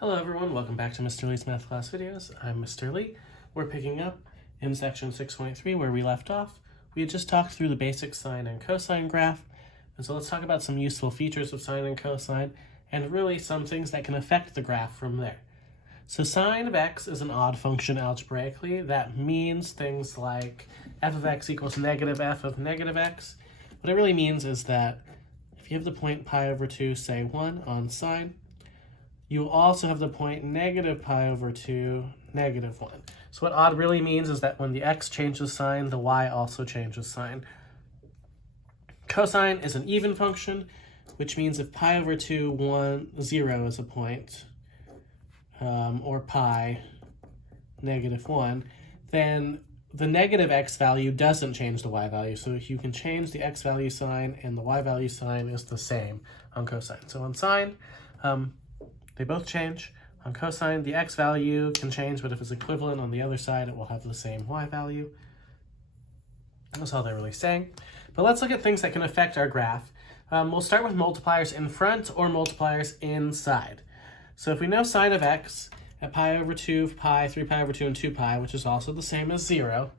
Hello everyone, welcome back to Mr. Lee's Math Class Videos. I'm Mr. Lee. We're picking up in section 6.3 where we left off. We had just talked through the basic sine and cosine graph, and so let's talk about some useful features of sine and cosine, and really some things that can affect the graph from there. So sine of x is an odd function algebraically. That means things like f of x equals negative f of negative x. What it really means is that if you have the point pi over 2, say 1 on sine, you also have the point negative pi over 2, negative 1. So what odd really means is that when the x changes sign, the y also changes sign. Cosine is an even function, which means if pi over 2, 1, 0 is a point, or pi, negative 1, then the negative x value doesn't change the y value. So you can change the x value sign and the y value sign is the same on cosine. So on sine, they both change. On cosine, the x value can change, but if it's equivalent on the other side, it will have the same y value. That's all they're really saying. But let's look at things that can affect our graph. We'll start with multipliers in front or multipliers inside. So if we know sine of x at pi over 2, pi, 3 pi over 2, and 2 pi, which is also the same as 0,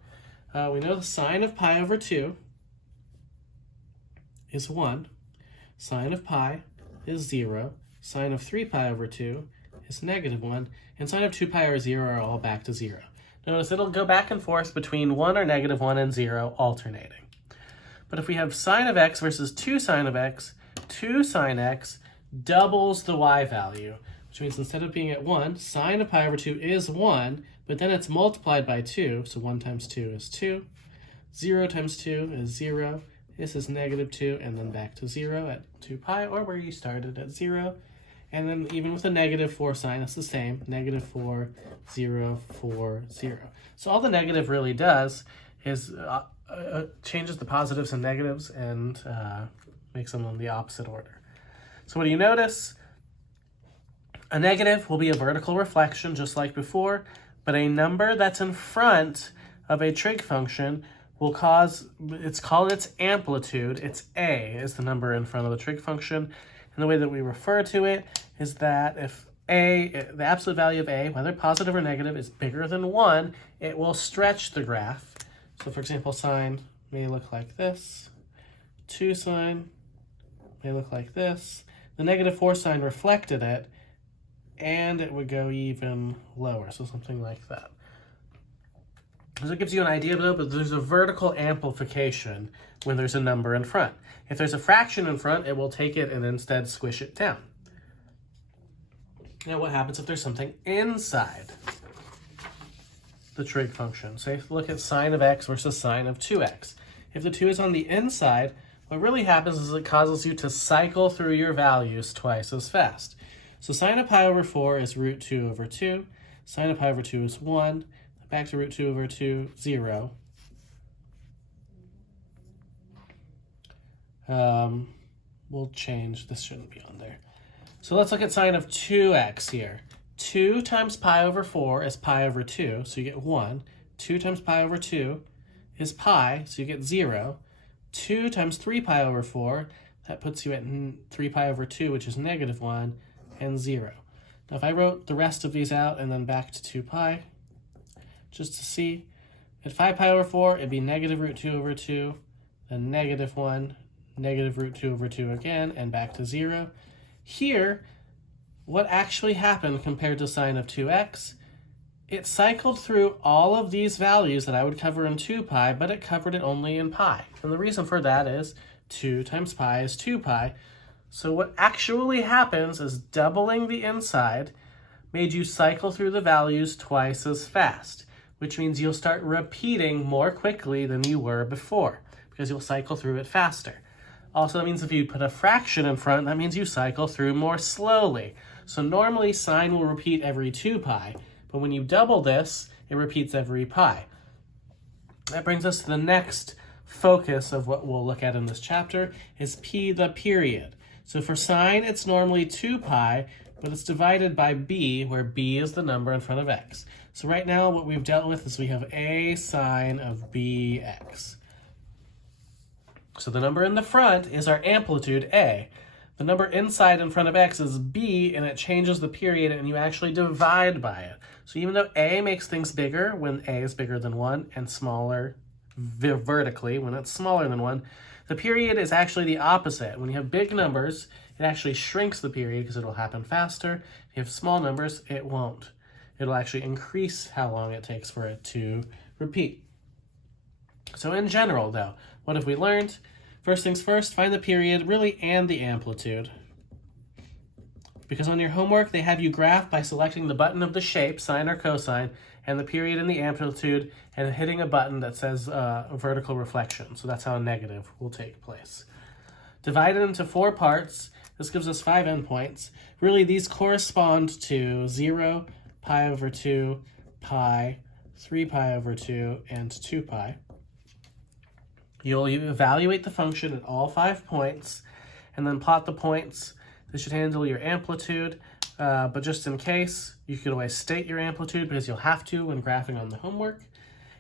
we know the sine of pi over 2 is 1. Sine of pi is 0. Sine of 3 pi over 2 is negative 1, and sine of 2 pi over 0 are all back to 0. Notice it'll go back and forth between 1 or negative 1 and 0, alternating. But if we have sine of x versus 2 sine of x, 2 sine x doubles the y value, which means instead of being at 1, sine of pi over 2 is 1, but then it's multiplied by 2, so 1 times 2 is 2, 0 times 2 is 0, this is negative 2, and then back to 0 at 2 pi, or where you started at 0. And then even with a negative 4 sign, it's the same, negative 4, 0, 4, 0. So all the negative really does is changes the positives and negatives and makes them in the opposite order. So what do you notice? A negative will be a vertical reflection, just like before, but a number that's in front of a trig function will cause, it's called its amplitude. It's a is the number in front of the trig function. And the way that we refer to it is that if a, the absolute value of a, whether positive or negative, is bigger than 1, it will stretch the graph. So for example, sine may look like this. 2 sine may look like this. The negative 4 sign reflected it, and it would go even lower, so something like that. So it gives you an idea though, but there's a vertical amplification when there's a number in front. If there's a fraction in front, it will take it and instead squish it down. Now what happens if there's something inside the trig function? Say look at sine of x versus sine of 2x. If the 2 is on the inside, what really happens is it causes you to cycle through your values twice as fast. So sine of pi over 4 is root 2 over 2. Sine of pi over 2 is 1. Back to root 2 over 2, 0. We'll change, this shouldn't be on there. So let's look at sine of 2x here. 2 times pi over 4 is pi over 2, so you get 1. 2 times pi over 2 is pi, so you get 0. 2 times 3 pi over 4, that puts you at 3 pi over 2, which is negative 1, and 0. Now if I wrote the rest of these out and then back to 2 pi, just to see, at 5 pi over 4, it'd be negative root 2 over 2, then negative 1, negative root 2 over 2 again, and back to 0. Here, what actually happened compared to sine of 2x, it cycled through all of these values that I would cover in 2 pi, but it covered it only in pi. And the reason for that is 2 times pi is 2 pi. So what actually happens is doubling the inside made you cycle through the values twice as fast, which means you'll start repeating more quickly than you were before, because you'll cycle through it faster. Also, that means if you put a fraction in front, that means you cycle through more slowly. So normally sine will repeat every 2 pi, but when you double this, it repeats every pi. That brings us to the next focus of what we'll look at in this chapter, is p the period. So for sine, it's normally 2 pi, but it's divided by b, where b is the number in front of x. So right now what we've dealt with is we have a sine of bx. So the number in the front is our amplitude a. The number inside in front of x is b, and it changes the period, and you actually divide by it. So even though a makes things bigger when a is bigger than 1 and smaller vertically when it's smaller than 1, the period is actually the opposite. When you have big numbers, it actually shrinks the period because it'll happen faster. If you have small numbers, it won't. It'll actually increase how long it takes for it to repeat. So in general, though, what have we learned? First things first, find the period, really, and the amplitude. Because on your homework, they have you graph by selecting the button of the shape, sine or cosine, and the period and the amplitude, and hitting a button that says vertical reflection. So that's how a negative will take place. Divide it into 4 parts. This gives us 5 endpoints. Really, these correspond to 0, pi over 2, pi, 3 pi over 2, and 2 pi. You'll evaluate the function at all 5 points, and then plot the points. This should handle your amplitude, but just in case, you could always state your amplitude because you'll have to when graphing on the homework,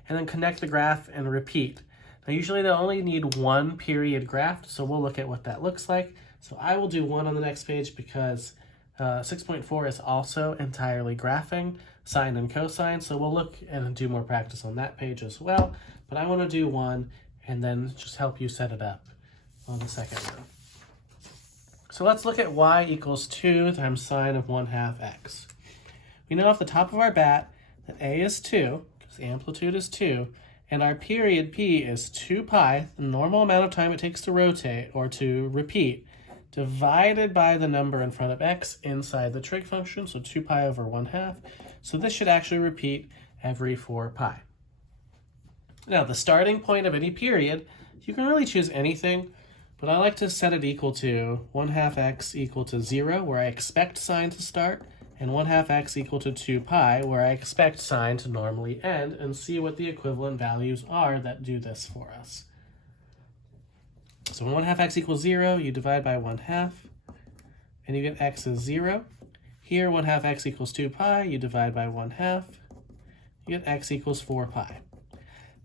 and then connect the graph and repeat. Now usually they'll only need 1 period graphed, so we'll look at what that looks like. So I will do 1 on the next page because 6.4 is also entirely graphing, sine and cosine, so we'll look and do more practice on that page as well, but I want to do 1 and then just help you set it up on the second row. So let's look at y equals 2 times sine of 1/2 x. We know off the top of our bat that a is 2, because the amplitude is 2, and our period p is 2 pi, the normal amount of time it takes to rotate or to repeat, divided by the number in front of x inside the trig function, so 2 pi over 1/2. So this should actually repeat every 4 pi. Now, the starting point of any period, you can really choose anything, but I like to set it equal to 1/2 x equal to 0, where I expect sine to start, and 1/2 x equal to 2 pi, where I expect sine to normally end, and see what the equivalent values are that do this for us. So when 1/2 x equals 0, you divide by 1/2, and you get x is 0. Here, 1/2 x equals 2 pi, you divide by 1/2, you get x equals 4 pi.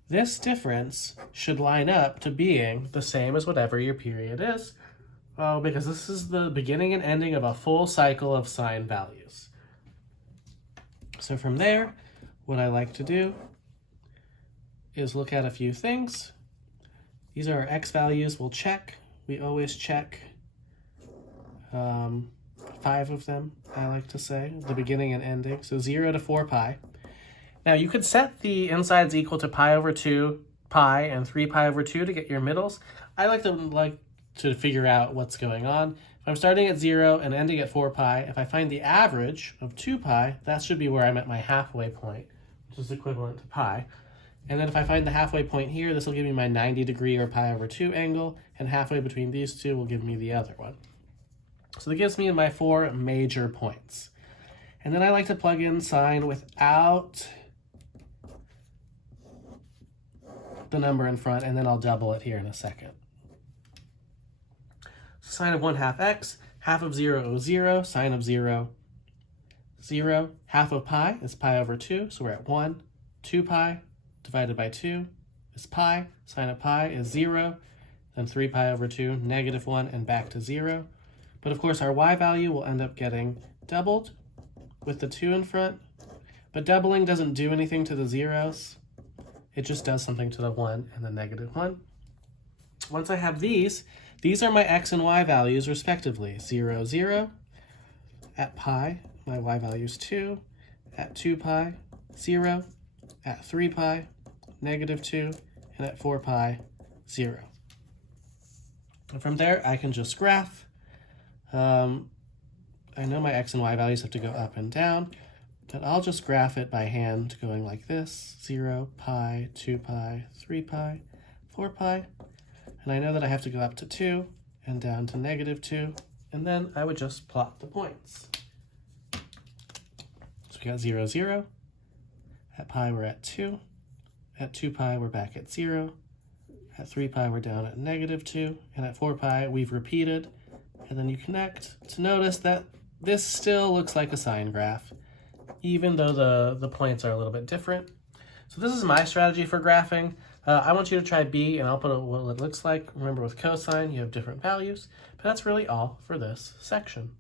This difference should line up to being the same as whatever your period is, because this is the beginning and ending of a full cycle of sine values. So from there, what I like to do is look at a few things. These are our x values. We'll check. We always check 5 of them, I like to say, the beginning and ending. So 0 to 4 pi. Now you could set the insides equal to pi over 2 pi and 3 pi over 2 to get your middles. I like to figure out what's going on. If I'm starting at 0 and ending at 4 pi, if I find the average of 2 pi, that should be where I'm at my halfway point, which is equivalent to pi. And then if I find the halfway point here, this will give me my 90-degree or pi over 2 angle, and halfway between these two will give me the other one. So that gives me my 4 major points. And then I like to plug in sine without the number in front, and then I'll double it here in a second. So sine of 1/2 x, half of 0 is 0, sine of 0, 0. Half of pi is pi over 2, so we're at 1. 2 pi divided by 2 is pi. Sine of pi is 0, then 3 pi over 2, negative 1, and back to 0. But of course, our y value will end up getting doubled with the 2 in front. But doubling doesn't do anything to the zeros. It just does something to the 1 and the negative 1. Once I have these are my x and y values respectively. 0, 0. At pi, my y value is 2. At 2 pi, 0. At 3 pi, negative 2. And at 4 pi, 0. And from there, I can just graph. I know my x and y values have to go up and down, but I'll just graph it by hand going like this: 0, pi, 2 pi, 3 pi, 4 pi. And I know that I have to go up to 2 and down to negative 2, and then I would just plot the points. So we got 0, 0. At pi, we're at 2. At 2 pi, we're back at 0. At 3 pi, we're down at negative 2. And at 4 pi, we've repeated. And then you connect to notice that this still looks like a sine graph, even though the points are a little bit different. So this is my strategy for graphing. I want you to try B, and I'll put what it looks like. Remember, with cosine, you have different values, but that's really all for this section.